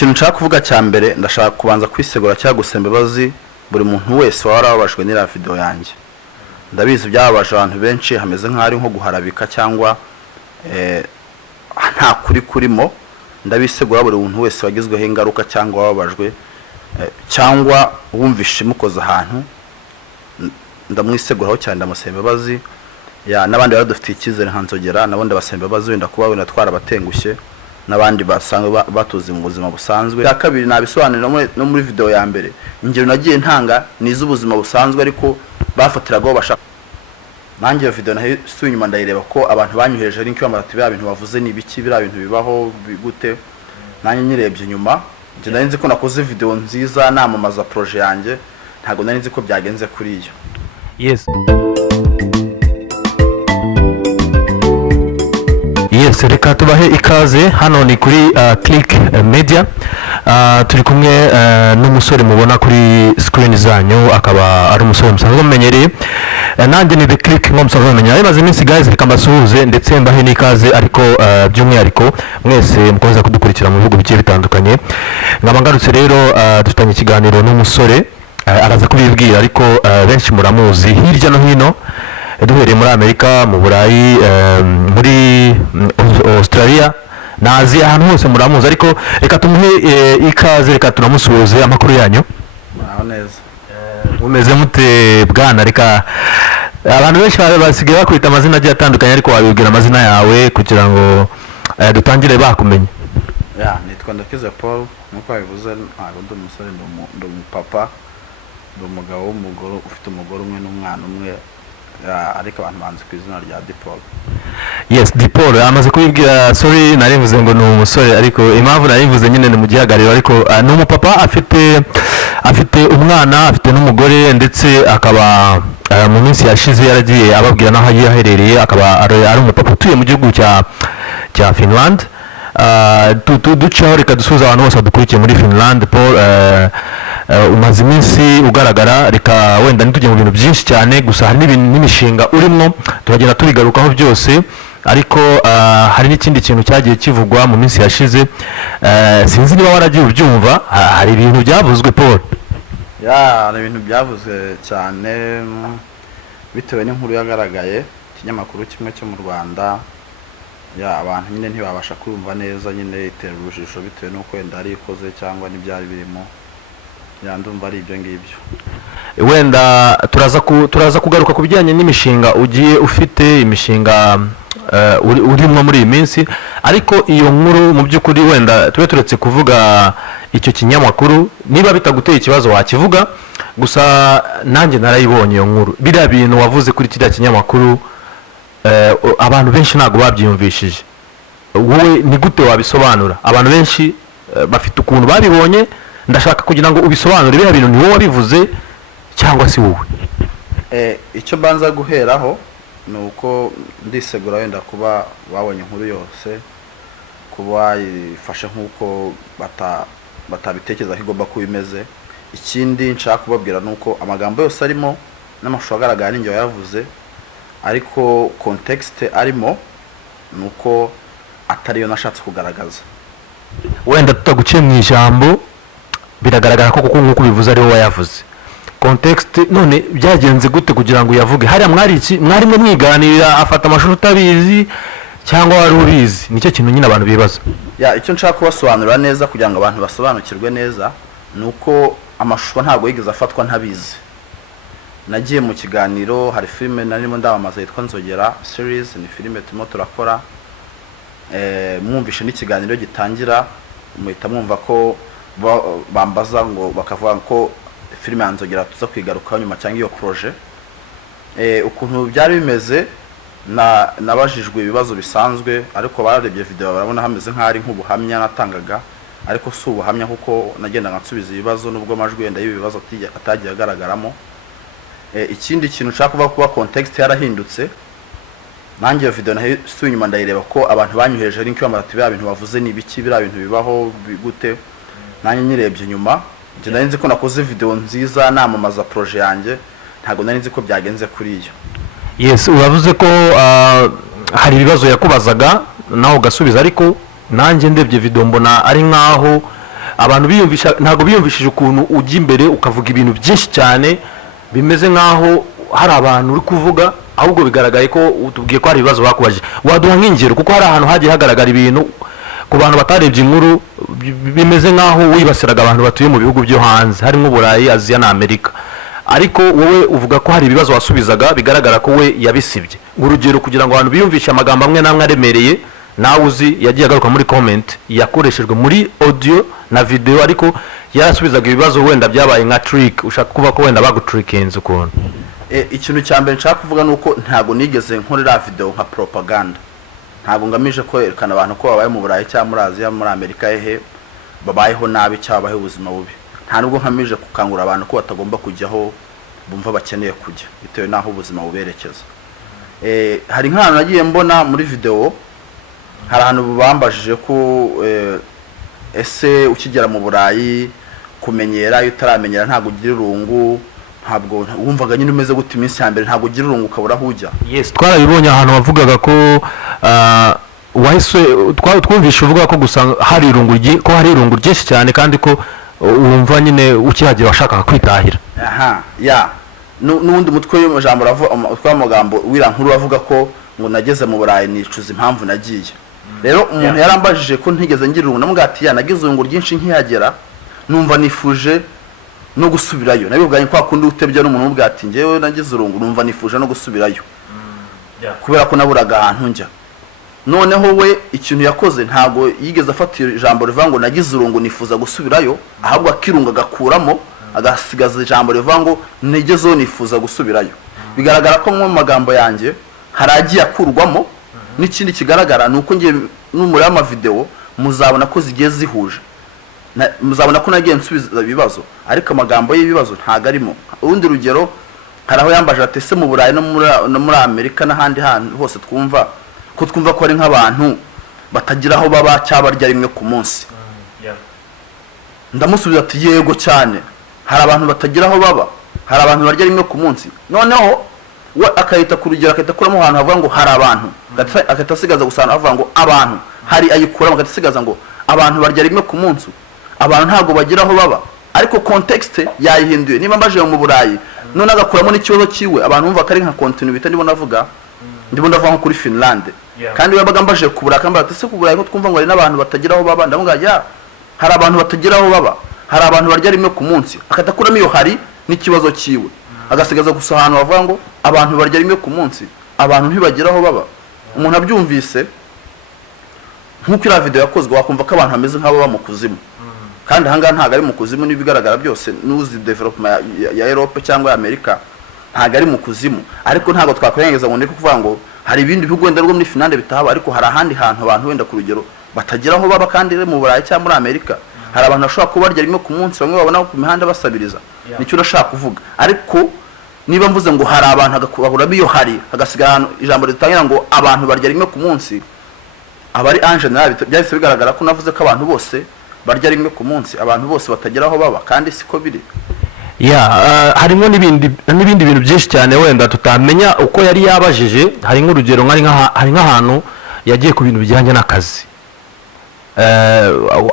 ikintu nshaka kuvuga cya mbere ndashaka kubanza kwisegura cyangwa gusemba imbabazi buri muntu wese warababajwe n'ira video yanjye. Ndabizi byababaje abantu benshi hameze nk'ari nko guharabika cyangwa nta kuri kurimo. Ndabisegura buri muntu wese wagizweho ingaruka cyangwa wababajwe cyangwa wumvishe mukoza ahantu, ndamwiseguraho cyane ndamusemba imbabazi. N'abandi baradufitiye icyizere nkanzogera nabo ndabasemba imbabazi wenda kuba wenda twarabatengushye n'abandi basanzwe batuzi mu buzima busanzwe. Ya kabiri nabisobanurira no muri video ya mbere, ingero nagiye ntanga nizo ubuzima busanzwe ariko bafatiragaho bashaka. Nanjye iyo video nahise inyuma ndayireba ko abantu banyuheje link y'amarati bya bintu bavuze ni biki bira bintu bibaho bigute. Nanjye nyirebye nyuma nje nari nzi ko nakoze video nziza namamaza projet yanjye, ntago nari nzi ko byagenze kuri iyo. Yes. Yes, reka tubahe ikaze hano ni kuri Click Media. Turi kumwe n'umusore mubona kuri screen zanyu, akaba ari umusore musanzwe mumenyereye. Nanjye ni The Click nko musanzwe mumenyereye. Yamaze iminsi guys, reka mbasuhuze ndetse mbahe n'ikaze, ariko by'umwihariko mwese mukomeza kudukurikira mu bihugu bigiye bitandukanye. Nkaba ngarutse rero dufitanye ikiganiro n'umusore araza kubibwira, ariko benshi muramuzi hirya no hino, duhereye muri Amerika, mu Burayi, muri Australia na Aziya, ahantu hose muramuzi. Ariko reka tumuhe ikaze, reka tunamusuhuze. Amakuru yanyu? Muraho neza. Umeze mute bwana? Reka abantu benshi basigaye bakwita amazina agiye atandukanye, ariko wabibwira amazina yawe kugira ngo dutangire bakumenye. Nitwa Ndakize Paul, nkuko wabivuze ntabwo ndi umusore, ndi umupapa, ndi umugabo w'umugore ufite umugore umwe n'umwana umwe, ariko abantu banze ku izina rya Dipaul. Yes, Dipaul amaze kubibwira. Sorry narivuze ngo ni umusore, ariko impamvu narivuze nyine ni mu gihagariro, ariko ni umupapa afite umwana, afite n'umugore, ndetse akaba mu minsi yashize yaragiye ababwira naho yaherereye. Akaba ari umupapa utuye mu gihugu cya Finland. Ducaho reka dusuhuza abantu bose badukurikiye muri Finland. Paul, umaze iminsi ugaragara, reka wenda ntitujye mu bintu byinshi cyane, gusa hari n'imishinga urimo turagenda tubigarukaho byose. Ariko hari n'ikindi kintu cyagiye kivugwa mu minsi yashize, sinzi niba waragiye ubyumva. Hari ibintu byavuzwe Paul. Hari ibintu byavuzwe cyane bitewe n'inkuru yagaragaye ikinyamakuru kimwe cyo mu Rwanda. Abantu nyine ntibabasha kumva neza, nyine itera urujijo bitewe n'uko wenda ari ikoze cyangwa n'ibyari birimo. Ndumva ari ibyo ngibyo. Wenda turaza kugaruka ku bijyanye n'imishinga ugiye ufite, imishinga urimo muri iyi minsi. Ariko iyo nkuru mu by'ukuri wenda tube turetse kuvuga icyo kinyamakuru, niba bitaguteye ikibazo wakivuga. Gusa nanjye narayibonye iyo nkuru, biriya bintu wavuze kuri kiriya kinyamakuru, abantu benshi ntabwo babyiyumvishije. Wowe ni gute wabisobanura? Abantu benshi bafite ukuntu babibonye, ndashaka kugira ngo ubisobanure. Biriya bintu ni wowe wabivuze cyangwa si wowe? Icyo banza guheraho ni uko ndisegura wenda kuba babonye inkuru yose, kuba ifashe nk'uko batabitekereza ko igomba kuba imeze. Ikindi nshaka kubabwira ni uko amagambo yose arimo n'amashusho agaragara n'ingero yavuze, ariko context arimo ni uko atariyo nashatse kugaragaza. Wenda tutaguciye mu ijambo, biragaragara ko kuko nk'uko bivuze ari wowe wayavuze. Context none byagenze gute kugira ngo uyavuge? Hariya mwarimwe mwiganirira, afata amashusho utabizi cyangwa wari ubizi? Nicyo kintu nyine abantu bibaza. Icyo nshaka kubasobanurira neza kugira ngo abantu basobanukirwe neza ni uko amashusho ntabwo yigeze afatwa ntabizi. Nagiye mu kiganiro, hari filime narimo ndamamaza yitwa Nzogera series, ni filime turimo turakora. Mwumvishe n'ikiganiro gitangira muhita mwumva ko bambaza ngo bakavuga ko filime ya Nzogera tuza kwigarukaho nyuma cyangwa iyo projet. Ukuntu byari bimeze, nabajijwe ibibazo bisanzwe, ariko bararebye video barabona hameze nk'ari nk'ubuhamya natangaga, ariko si ubuhamya kuko nagenda nsubiza ibibazo nubwo amajwi yenda y'ibibazo atagiye agaragaramo. Ikindi kintu nshaka kuba context yarahindutse. Nanjye iyo video nahise inyuma ndayireba ko abantu banyuheje link y'amarati bya bintu bavuze ni biki bira bintu bibaho bigute. Nanjye nyirebye nyuma nje nari nzi ko nakoze video nziza namamaza projet yanjye, ntago nari nzi ko byagenze kuri iyo. Yes, uravuze ko hari ibibazo yakubazaga naho ugasubiza, ariko nanjye ndebye video mbona ari nkaho abantu biyumvisha ntago biyumvishije ukuntu ujya imbere ukavuga ibintu byinshi cyane bimeze nkaho hari abantu uri kuvuga ahubwo bigaragaye ko utubwiye ko hari ibibazo bakubajije. Waduha nk'ingero kuko hari ahantu hagiye hagaragara ibintu ku bantu batarebye inkuru bimeze nkaho wibasiraga abantu batuye mu bihugu byo hanze harimo Burayi, Aziya na Amerika, ariko wowe uvuga ko hari ibibazo wasubizaga bigaragara ko we yabisibye. Urugero kugira ngo abantu biyumvishe amagambo amwe namwe aremereye nawe uzi yagiye agaruka muri comment yakoreshejwe muri audio na video, ariko yarasubizaga ibibazo wenda byabaye nka trick, ushaka kuba ko wenda bagutrickinze ukuntu. Ikintu cya mbere nshaka kuvuga nuko ntago nigeze nkorera video nka propaganda, ntago ngamije kwerekana abantu ko babaye mu Burayi cyangwa muri Aziya muri Amerika babayeho nabi cyangwa babayeho ubuzima bubi. Nta nubwo nkamije gukangura abantu ko batagomba kujyaho bumva bakeneye kujya bitewe naho ubuzima buberekeza. Hari nk'ahantu nagiye mbona muri video, hari ahantu bambajije ko ese ukigera mu Burayi kumenyera utaramenyera ntago ugira irungu, ntabwo wumvaga nyine umeze gute iminsi ya mbere, ntago ugira irungu ukabura hujya. Yes, twarabibonye ahantu bavugaga ko wahise twumvisha uvuga ko gusa hari irungu ko hari irungu ryinshi cyane kandi ko wumva nyine ukihagera washakaga kwitahira. N'undi mutwe w'ijambo tw'amagambo wirankuru bavuga ko ngo nageze mu Burayi nicuza impamvu nagiye. Rero umuntu yarambajije ko ntigeze ngira irungu, namubwira ati nagize irungu ryinshi nkihagera numva nifuje no gusubirayo. Nabibwanye kwa kundi utebye n'umuntu umubwira ati ngewe nagize irungu numva nifuje no gusubirayo kubera ko naburaga ahantu njya. Noneho we ikintu yakoze ntago yigeze afata ijambo rivuga ngo nagize irungu nifuza gusubirayo, ahubwo akirunga gakuramo agasigaza ijambo rivuga ngo negezeho nifuza gusubirayo. Bigaragara ko mu magambo yanjye haragiye akurwamo. N'ikindi kigaragara nuko ngiye n'umuri y'ama video muzabona ko zigiye zihuje, muzabona ko nagiye nsubiza ibibazo ariko amagambo y'ibibazo ntago arimo. Urundi rugero, hari aho yambaje ati se mu Burayi no muri Amerika n'ahandi hantu hose twumva ko ari nk'abantu batagira aho baba cyaba barya rimwe ku munsi. Ndamusubiza ati yego cyane, hari abantu batagira aho baba, hari abantu barya rimwe ku munsi. Noneho we akayita ku rugero akayita kuramo ahantu havuga ngo hari abantu, akayita asigaza gusana havuga ngo abantu, hari ayikuramo akayita asigaza ngo abantu barya rimwe ku munsi, abantu ntago bagira aho baba. Ariko context yayihinduye. Niba mbaje mu Burayi none agakuramo n'ikibazo kiwe, abantu bumva ko ari nka continuity ndimo navuga nko kuri Finland. Kandi babaga mbaje ku Burayi kamba ati se ku Burayi ko twumva ngo ari n'abantu batagira aho baba, ndavuga hari abantu batagira aho baba, hari abantu barya rimwe ku munsi, akatakuramo iyo hari n'ikibazo kiwe, agasigaza gusa ahantu bavuga ngo abantu barya rimwe ku munsi, abantu ntibagira aho baba. Umuntu abyumvise nk'uko ira video yakozwe wakumva ko abantu bameze nk'abo mu kuzimu. Kandi hanga ntago ari mu kuzimu n'ibigaragara byose, n'uzi development ya Europe cyangwa ya Amerika ntago ari mu kuzimu. Ariko ntago twakwengeza ngo ndiko kuvuga ngo hari ibindi bihugu wenda rwo muri Finland bitahaba, ariko hari ahandi hantu abantu wenda ku rugero batagira aho baba kandi mu Burayi cyangwa muri Amerika hari abantu bashobora kuba barya rimwe ku munsi, bamwe babona ku mihanda basabiriza. Nicyo urashaka kuvuga. Ariko niba mvuze ngo hari abantu agakubahura biyo hari hagasigara ijambo ritangira ngo abantu barya rimwe ku munsi, abari anje nabi byahise bigaragara ko navuze ko abantu bose barya rimwe ku munsi, abantu bose batagira aho baba kandi siko biri. Harimo n'ibindi bintu byinshi cyane wenda tutamenya uko yari yabajije. Hari nk'urugero hari nk'ahantu yagiye ku bintu bijyanye n'akazi.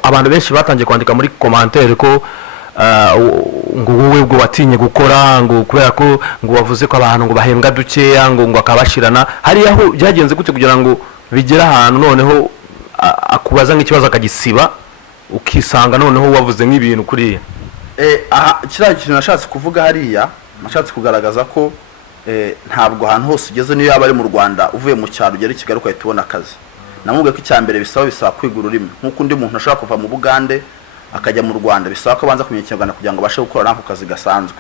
Abantu benshi batangiye kwandika muri commentaire ko ngo wowe ubwo watinye gukora ngo kubera ko ngo wavuze ko abantu ngo bahembwa dukeya ngo akabashirana. Hari aho byagenze gute kugira ngo bigera ahantu noneho akubaza nk'ikibazo akagisiba ukisanga noneho wavuze nk'ibintu kuriya? Kiriya kintu nashatse kuvuga hariya, nashatse kugaragaza ko ntabwo ahantu hose ugeze niyo yaba ari mu Rwanda uvuye mu cyaro ugera i Kigali ukahita ubona akazi. Namubwiye ko icyambere bisaba kwiga ururimi, nk'uko undi muntu ashaka kuva mu Bugande akajya mu Rwanda bisaba ko abanza kumenya Ikinyarwanda kugira ngo abashe gukora n'ako kazi gasanzwe.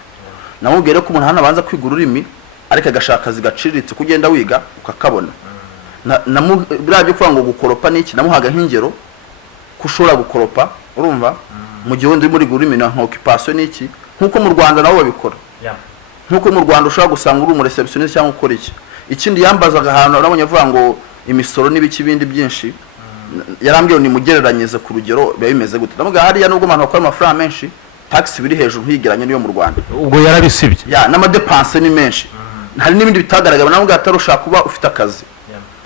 Namubwiye ko umuntu hano abanza kwiga ururimi ariko agashaka akazi gaciriritse kugenda wiga ukakabona. Birabyo kuvuga ngo gukoropa n'iki, namuhaga nk'ingero kushobora gukoropa, urumva mu gihe undi muri ururimi na occupation n'iki, nk'uko mu Rwanda nabo babikora. Nk'uko mu Rwanda ushobora gusanga uri umureceptionist cyangwa ukora iki. Ikindi yambazaga ahantu nabonye avuga ngo imisoro n'ibiki bindi byinshi, yarambwiye ni mugereranyeze ku rugero biba bimeze gute. Ndavuga hariya nubwo abantu bakora amafaranga menshi, tax biri hejuru ntigeranye niyo mu Rwanda. Ubwo yarabisibye. N'amadepense ni menshi. Hari n'ibindi bitagaragara. Navuga atari ushaka kuba ufite akazi.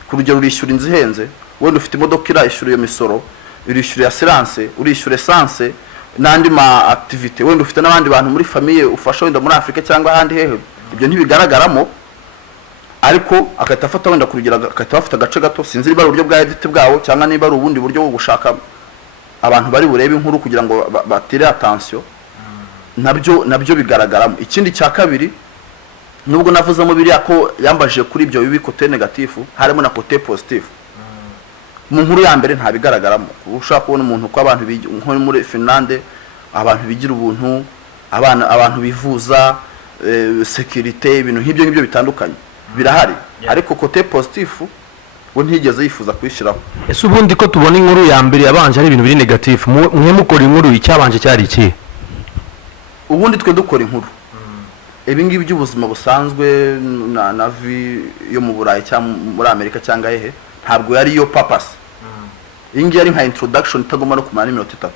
Ku rugero urishyura inzu ihenze, wenda ufite imodoka irayishyura iyo misoro, urishyura assurance, urishyura essence, n'andi ma activity wenda ufite n'abandi bantu muri famille ufasha wenda muri Afrika cyangwa ahandi hehe ibyo ntibigaragaramo ariko akahita afata wenda kurugira akahita afata agace gato sinzi niba ari uburyo bwa edit bwawo cyangwa niba ari ubundi buryo bwo gushaka abantu bari burebe inkuru kugira ngo batire attention nabyo bigaragaramo. Ikindi cya kabiri nubwo navuzemo biri ako yambajije kuri ibyo bibi kote negatifu harimo na kote positive mu nkuru ya mbere nta bigaragaramo. Ushaka kubona umuntu ko abantu nko muri Finland abantu bigira ubuntu abantu bivuza security ibintu nk'ibyo bitandukanye birahari ariko kote positive we ntigeze yifuza kwishiraho. Ese ubundi ko tubona inkuru ya mbere yabanje ari ibintu biri negative mwe mukora inkuru icyabanje cyari iki? Ubundi twe dukora inkuru ibi ngibi by'ubuzima busanzwe na vi yo mu Burayi cyangwa muri Amerika cyangwa hehe ntabwo yari yo purpose. Ingi yari nka introduction itagomba no kumara iminota 3.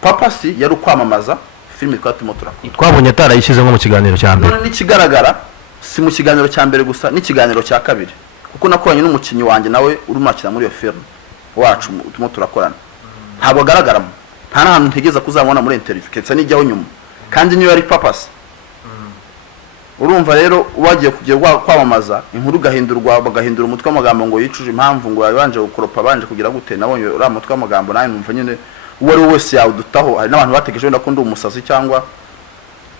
Purpose yari ukwamamaza film twatimo turakora. Twabonye atarayishize nko mu kiganiro cya mbere. None nikigaragara si mu kiganiro cya mbere gusa n'ikiganiro cya kabiri kuko nakoranye n'umukinyi wanjye nawe uri makina muri iyo film wacu tumo turakorana ntabwo agaragaramo nta nahantu ntegeza kuzamubona muri interview ketse nijyaho nyuma kandi niyo yari purpose. Urumva rero wagiye kugiye kwamamaza inkuru bagahindura umutwe w'amagambo ngo yicuje impamvu ngo yabanje gukoropa banje kugira gute nabonye uri umutwe w'amagambo nawe numva nyine uwo ari wese yawudutaho. Hari n'abantu bategeje wenda ko ndi umusazi cyangwa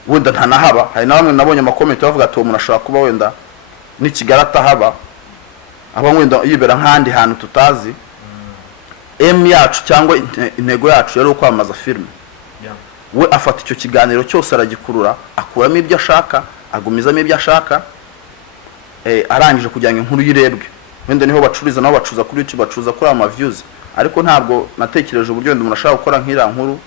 wenda ntanahaba. Hari n'abamwe nabonye amakomenti bavuga ati umuntu ashobora kuba wenda n'ikigarata haba aba wenda yibera nk'andi hantu tutazi. Yacu cyangwa intego yacu yari ukwamamaza film. We afata icyo kiganiro cyose aragikurura akuramo ibyo ashaka agumizamo ibyo ashaka arangije kugira ngo inkuru yirebwe. Wenda niho bacuriza nabo bacuza kuri YouTube bacuza kuri ama views ariko ntabwo natekereje uburyo wenda umuntu ashaka gukora nk'ira nkuru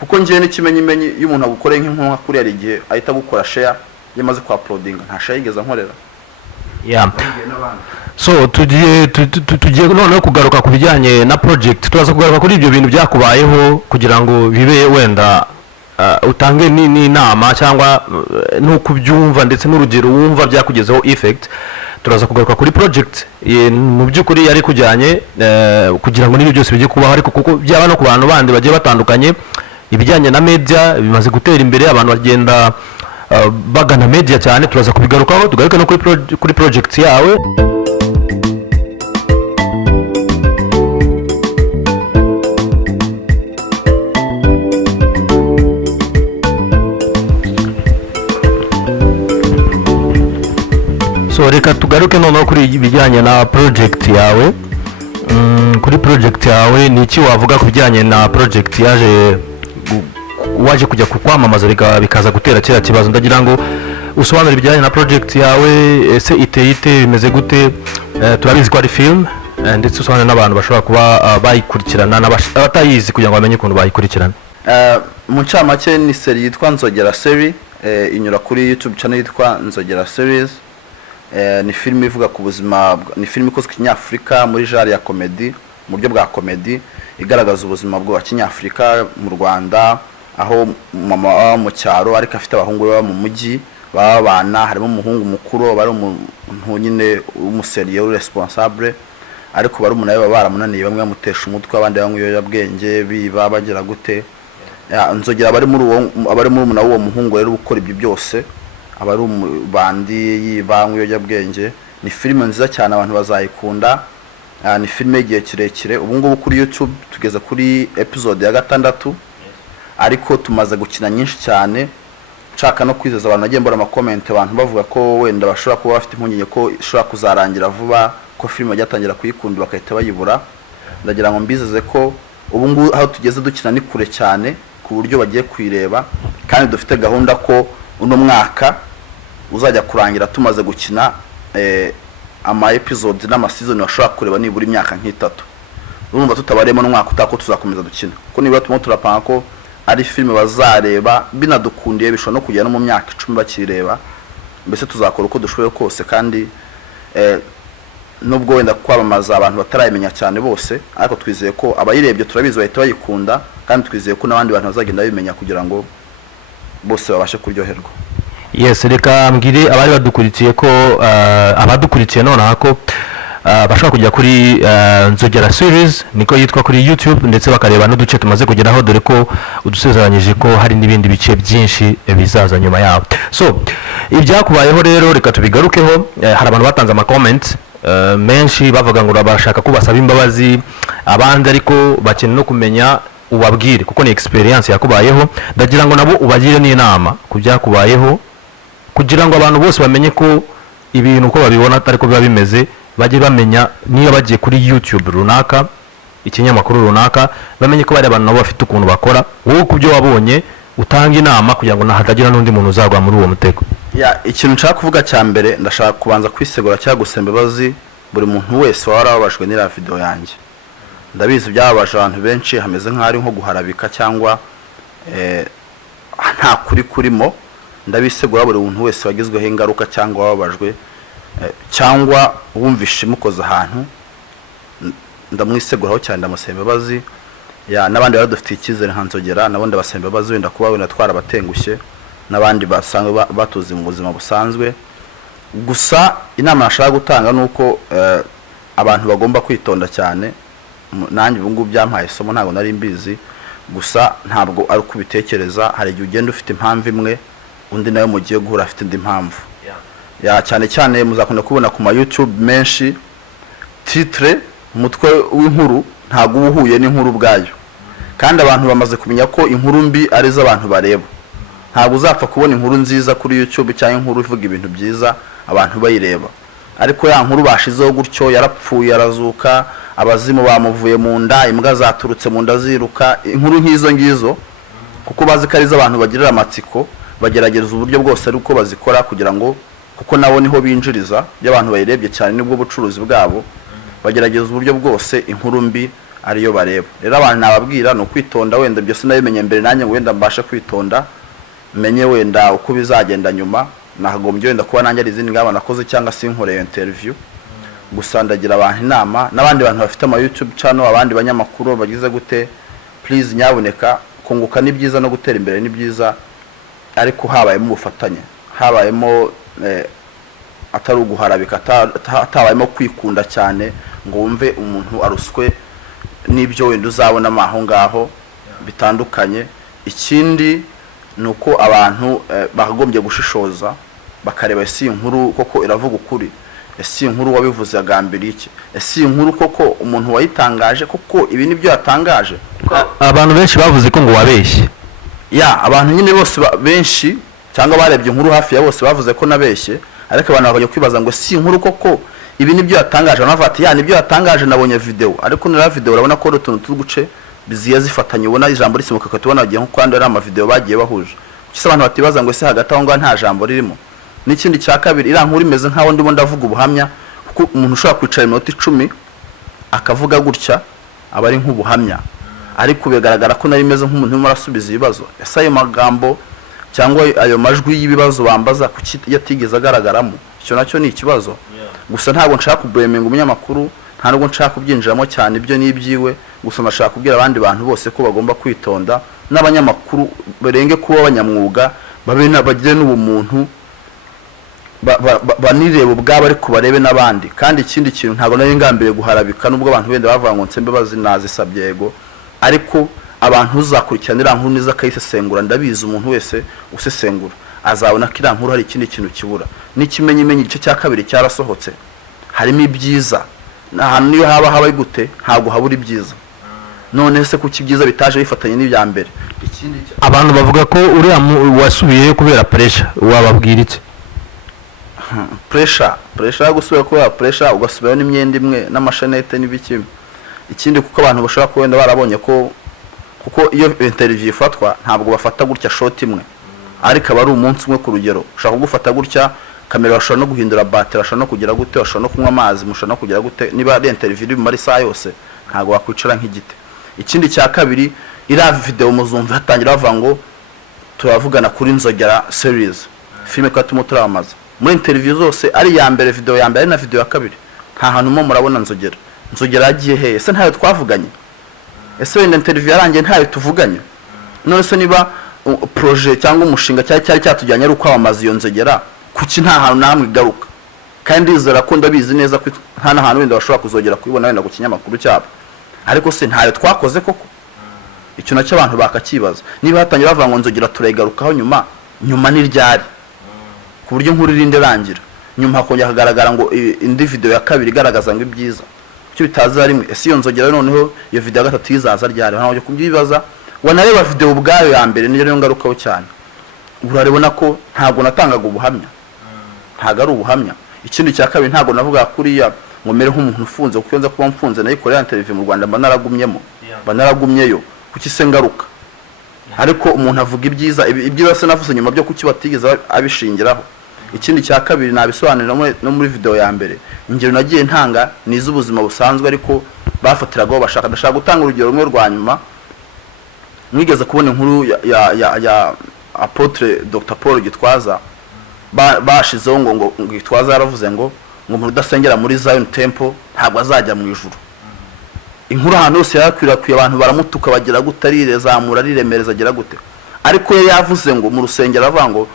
kuko ngiye n'ikimenyimenyi iyo umuntu agukoreye nk'inkuru nka kuri igihe ahita gukora share yamaze kwa uploading nta share yigeze nkorera. So tugiye noneho kugaruka ku bijyanye na project turaza kugaruka kuri ibyo bintu byakubayeho kugira ngo bibe wenda utange n'inama cyangwa nuko byumva ndetse n'urugero wumva byakugezeho effect. Turaza kugaruka kuri project mu by'ukuri yari kujyanye kugira ngo n'ibyo byose bijye kubaho ariko kuko byaba no ku bantu bandi bagiye batandukanye ibijyanye na media bimaze gutera imbere abantu bagenda bagana media cyane. Turaza kubigarukaho tugaruke no kuri project yawe. So reka tugaruke noneho kuri ibijyanye na project yawe. Kuri project yawe ni iki wavuga ku bijyanye na project waje kujya kwamamaza bikaza gutera kera kibazo? Ndagira ngo usobanure ibijyanye na project yawe ese iteye bimeze gute? Turabizi ko ari film ndetse usobanure n'abantu bashobora kuba bayikurikirana n'abatayizi kugira ngo bamenye ukuntu bayikurikirana. Mu ncamake ni serie yitwa Nzogera series inyura kuri YouTube channel yitwa Nzogera series. Ni film ivuga ku buzima ni film ikozwe kinyafrika muri genre ya comedy mu buryo bwa comedy igaragaza ubuzima bwa kinyafrika mu Rwanda aho mama mu cyaro ariko afite abahungu baba mu mujyi babana harimo umuhungu mukuru bari umuntu nyine umuseriye uri responsable ariko bari umuntu nawe baramunaniye bamwe bamutesha umutwe abandi bamwe yoyabwenge biba bagira gute. Nzogera abari muri umuntu w'uwo muhungu rero ukora ibyo byose abari bandi yibanywe yoyabwenge. Ni film nziza cyane abantu bazayikunda. Ni film igiye kirekire ubu ngubu kuri YouTube tugeze kuri episode ya 6 ariko tumaze gukina nyinshi cyane. Nshaka no kwizeza abantu nagiye mbora amakomenti abantu bavuga ko wenda bashobora kuba bafite impungenge ko ishobora kuzarangira vuba ko film yatangira kuyikunda bakahita bayibura. Ndagira ngo mbizeze ko ubu ngubu aho tugeze dukina ni kure cyane ku buryo bagiye kwireba kandi dufite gahunda ko uno mwaka uzajya kurangira tumaze gukina ama episodes n'ama season bashobora kureba nibura imyaka nk'itatu. Urumva tutabaremo n'umwaka utako tuzakomeza dukina ko nibura tumo turapanga ko ari film bazareba binadukundiye bishobora no kujya no mu myaka 10 bakireba. Mbese tuzakora uko dushoboye kose kandi nubwo wenda kwamamaza abantu batarayimenya cyane bose ariko twizeye ko abayirebye turabizi bahita bayikunda kandi twizeye ko n'abandi bantu bazagenda bimenya kugira ngo bose babashe kuryoherwa. Yes, reka mbwire abari badukurikiye ko abadukurikiye none ko bashaka kujya kuri nzogera series niko yitwa kuri YouTube ndetse bakareba n'uduce tumaze kugeraho dore ko udusezeranyije ko hari n'ibindi bice byinshi bizaza nyuma yaho. So ibyakubayeho rero reka tubigarukeho. Hari abantu batanze ama comments menshi bavuga ngo bashaka kubasaba imbabazi abandi ariko bakeneye no kumenya ubabwire kuko ni experience yakubayeho. Ndagira ngo nabo ubagire n'inama kubyakubayeho kugira ngo abantu bose bamenye ko ibintu uko babibona atari ko biba bimeze, bajye bamenya niyo bagiye kuri YouTube runaka ikinyamakuru runaka bamenye ko bari abantu nabo bafite ukuntu bakora. Wowe kubyo wabonye utanga inama kugira ngo nahatagira n'undi muntu uzagwa muri uwo mutego. Ikintu nshaka kuvuga cya mbere ndashaka kubanza kwisegura cyangwa gusaba imbabazi buri muntu wese warababajwe n'ira video yanjye. Ndabizi byababaje abantu benshi hameze nk'ari nko guharabika cyangwa nta kuri kurimo. Ndabisegura buri muntu wese wagizweho ingaruka cyangwa wababajwe cyangwa wumvishe mukoze ahantu, ndamwiseguraho cyane ndamusaba imbabazi. N'abandi baradufitiye icyizere nkanzogera nabo ndabasaba imbabazi wenda kuba wenda twarabatengushye n'abandi basanzwe batuzi mu buzima busanzwe. Gusa inama nashaka gutanga nuko abantu bagomba kwitonda cyane. Nanjye ubu ngubu byampaye isomo ntabwo nari mbizi, gusa ntabwo ari kubitekereza. Hari igihe ugenda ufite impamvu imwe undi nawe mugiye guhura afite indi mpamvu. Cyane cyane muzakunda kubona ku ma YouTube menshi titre umutwe w'inkuru ntabwo ubuhuye n'inkuru bwayo, kandi abantu bamaze kumenya ko inkuru mbi ari zo abantu bareba. Ntabwo uzapfa kubona inkuru nziza kuri YouTube cyangwa inkuru ivuga ibintu byiza abantu bayireba, ariko ya nkuru bashizeho gutyo yarapfuye arazuka abazimu bamuvuye mu nda imbwa zaturutse mu nda ziruka, inkuru nk'izo ngizo kuko bazi ko ari zo abantu bagirira amatsiko bagerageza uburyo bwose ari uko bazikora kugira ngo kuko nabo niho binjiriza y'abantu bayirebye cyane nibwo bucuruzi bwabo, bagerageza uburyo bwose inkuru mbi ariyo bareba. Rero abantu nababwira no kwitonda, wenda byose nabimenye mbere nanjye wenda mbashe kwitonda menye wenda uko bizagenda nyuma. Nahagombye wenda kuba nanjye ari izindi ngamba nakoze cyangwa sinkoreye interview. Gusa ndagira abantu inama n'abandi bantu bafite ama YouTube channel abandi banyamakuru bagize gute, please nyaboneka kunguka ni byiza no gutera imbere ni byiza, ariko habayemo ubufatanye, habayemo atari uguharabika, atabayemo kwikunda cyane ngo wumve umuntu aruswe n'ibyo wenda uzabona amaho ngaho bitandukanye. Ikindi nuko abantu bakagombye gushishoza bakareba isi inkuru koko iravuga ukuri, isi inkuru wabivuze agambira iki, isi inkuru koko umuntu wayitangaje koko ibi nibyo yatangaje. Abantu benshi bavuze ko ngo wabeshye. Abantu nyine bose benshi cyangwa barebye inkuru hafi ya bose bavuze ko nabeshye, ariko abantu bakajya kwibaza ngo si inkuru koko ibi nibyo yatangaje. Navati nibyo yatangaje, nabonye video ariko nira video urabona ko utuntu tuguce biziye zifatanye, ubona ijambo risimuka katubona agiye nko kwandi ari ama video bagiye bahuje. Kisa abantu batibaza ngo ese hagati aho ngo nta jambo ririmo. N'ikindi cya kabiri ira nkuru imeze nkaho ndimo ndavuga ubuhamya, kuko umuntu ushobora kwicara iminota 10 akavuga gutya aba ari nk'ubuhamya, ariko bigaragara ko nari meze nk'umuntu urimo arasubiza ibibazo. Ese ayo magambo cyangwa ayo majwi y'ibibazo bambaza kuki yatigeze agaragaramo, icyo nacyo ni ikibazo. Gusa ntabwo nshaka kubleminga umunyamakuru, nta nubwo nshaka kubyinjiramo cyane, ibyo ni ibyiwe. Gusa nashaka kubwira abandi bantu bose ko bagomba kwitonda, n'abanyamakuru barenge kuba abanyamwuga babe n'abagire n'ubumuntu banireba ubwabo ariko barebe n'abandi. Kandi ikindi kintu ntabwo nari ngambiriye guharabika, nubwo abantu bende bavuga ngo nsembabazi nazisabye yego, ariko abantu uzakurikiranira nkuru niza kayisesengura. Ndabizi umuntu wese usesengura azabona ko nkuru hari ikindi kintu kibura. N'ikimenyimenyi igice cya kabiri cyarasohotse harimo ibyiza, ahantu niyo haba gute ntabwo habura ibyiza. None se kuki ibyiza bitaje bifatanye n'ibya mbere. Ikindi abantu bavuga ko uriya wasubiye kubera pressure, wababwira iki? Pressure gusubira kubera pressure ugasubiraho n'imyenda imwe n'amashanete n'ibiki. Ikindi kuko abantu bashobora kwenda barabonye ko kuko iyo interview ifatwa ntabwo bafata gutya shot imwe, ariko aba ari umunsi umwe ku rugero. Ushaka gufata gutya kamera bashobora no guhindura battery, bashobora no kugira gute, bashobora no kunywa amazi, mushobora no kugira gute. Niba ari interview iri muri saa yose ntabwo wakwicara nk'igite. Ikindi cya kabiri ira video muzumva hatangira bavuga ngo turavugana kuri nzogera series filme ko tumuturamaza. Muri interview zose ari ya mbere video ya mbere na video ya kabiri nta hantu mo murabona nzogera agiye he? Ese ntayo twavuganye? Ese wenda interview yarangiye ntayo tuvuganye? None se niba project cyangwa umushinga cyari cyatujyanye ari uko abamazi iyo nzogera kuki nta hantu namwe igaruka? kandi izera ko ndabizi neza ko hana hantu wenda bashobora kuzogera kubibona wenda ku kinyamakuru cyabo, ariko se ntayo twakoze koko. Icyo nacyo abantu bakakibaza, niba hatangira bavuga ngo nzogera turegarukaho nyuma ni ryari, ku buryo nkuru irinde rangira nyuma hakongera kagaragara ngo indi video ya kabiri igaragaza ngo ibyiza, cyo bitaza rimwe. Ese iyo nzogera noneho iyo video ya gatatu izaza ryari? Ntaho kubyibaza. Wanareba video ubwayo ya mbere niyo ngarukaho cyane, uraribona ko ntago natangaga ubuhamya, ntago ari ubuhamya. Ikindi cya kabiri ntago navuga kuriya ngo mere nk'umuntu ufunze, kuko nza kuba mfunze nayikorera interview mu Rwanda banaragumyeyo kuki se ngaruka. Ariko umuntu avuga ibyiza se navuze nyuma byo kuki batigeze abishingiraho. Ikindi cya kabiri nabisobanurira no muri video ya mbere, ingero nagiye ntanga nizo ubuzima busanzwe ariko bafatiragaho ndashaka gutanga urugero rumwe rwa nyuma. Mwigeze kubona inkuru ya apotre Dr Paul Gitwaza bashizeho ngo Gitwaza yaravuze ngo umuntu udasengera muri Zion Temple ntabwo azajya mu ijuru. Inkuru ahantu hose yakwirakwira, abantu baramutuka bagira gute, arirezamura ariremereza agira gute. Ariko yavuze ngo mu rusengero avuga ngo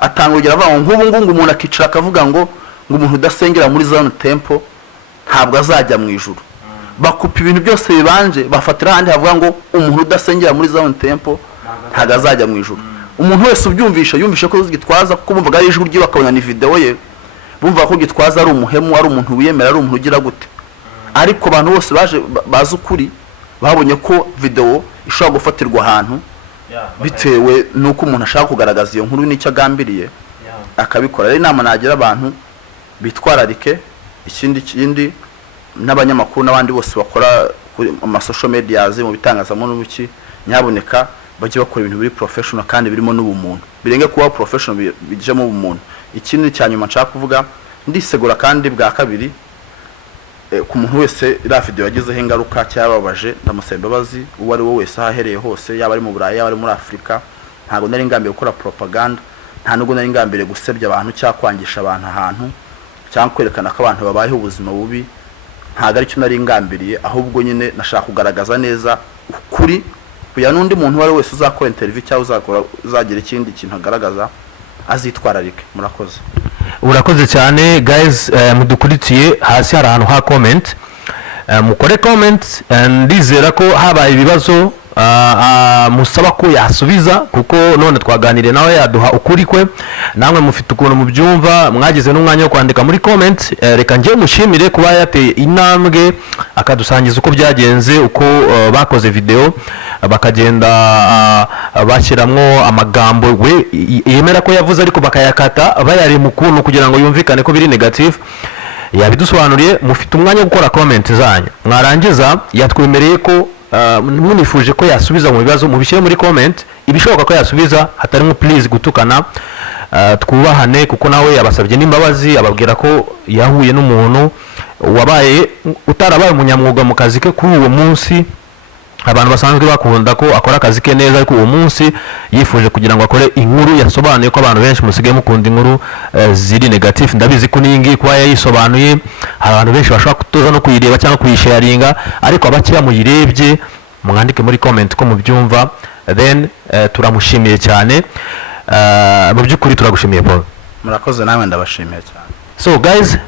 atanga urugero avuga ngo nk'ubu umuntu akicara akavuga ngo umuntu udasengera muri Zion Temple ntabwo azajya mu ijuru. Bakupa ibintu byose bibanje bafatira handi havuga ngo umuntu udasengera muri Zion Temple ntabwo azajya mu ijuru. Umuntu wese ubyumvisha yumvishe ko Gitwaza kuko bumvaga ari ijuru rye, bakabona ni video ye, bumva ko Gitwaza ari umuhemu, ari umuntu wiyemera, ari umuntu ugira gute. Ariko abantu bose bazi ukuri babonye ko video ishobora gufatirwa ahantu bitewe nuko umuntu ashaka kugaragaza iyo nkuru n'icyo agambiriye akabikora. Rero inama nagira abantu bitwararike. Ikindi n'abanyamakuru n'abandi bose bakora kuri social media mu bitangazamakuru n'ubuki, nyaboneka bajye bakora ibintu biri professional kandi birimo n'ubumuntu, birenge kuba professional bijemo ubumuntu. Ikindi cyanyuma nshaka kuvuga ndisegura kandi bwa kabiri ku muntu wese ira video yagizeho ingaruka cyababaje, ndamusaba imbabazi uwo ari wo wese ahereye hose, yaba ari mu Burayi yaba ari muri Afrika. Ntago nari ngambiye gukora propaganda, nta nubwo nari ngambire gusebya abantu cyangwa kwangisha abantu ahantu cyangwa kwerekana ko abantu babayeho ubuzima bubi. Ntago ari cyo nari ngambiriye, ahubwo nyine nashaka kugaragaza neza ukuri kuya n'undi muntu wari wese uzakora interview cyangwa uzagira ikindi kintu agaragaza azitwararike. Murakoze. Urakoze cyane guys. Mudukurikiye hasi hari ahantu ha comment, mukore comment. Ndizera ko habaye ibibazo musaba ko yasubiza, kuko none twaganiriye nawe yaduha ukuri kwe, namwe mufite ukuntu mu byumva, mwagize n'umwanya wo kwandika muri comment. Reka ngiye mushimire kuba yateye intambwe akadusangiza uko byagenze, uko bakoze video bakagenda bashyiramo amagambo we yemera ko yavuze ariko bakayakata bayari mu kuntu kugira ngo yumvikane ko biri negative. Yabidusobanuriye. Mufite umwanya wo gukora comment zanyu, mwarangiza yatwemereye ko munifuje ko yasubiza mu bibazo mubishyire muri comment. Ibishoboka ko yasubiza hatarimo please gutukana, twubahane, kuko nawe yabasabye n'imbabazi, ababwira ko yahuye n'umuntu wabaye utarabaye umunyamwuga mu kazi ke kuri uwo munsi. Abantu basanzwe bakunda ko akora akazi ke neza, ariko uwo munsi yifuje kugira ngo akore inkuru yasobanuye ko abantu benshi musigaye mukunda inkuru ziri negative. Ndabizi ko ningi kuba yayisobanuye abantu benshi bashobora kutoza no kuyireba cyangwa kuyisharinga, ariko abakiya muyirebye mwandike muri comment ko mubyumva. Then turamushimiye cyane. Mu by'ukuri turagushimiye Paul. Murakoze, nawe ndabashimiye cyane. So guys,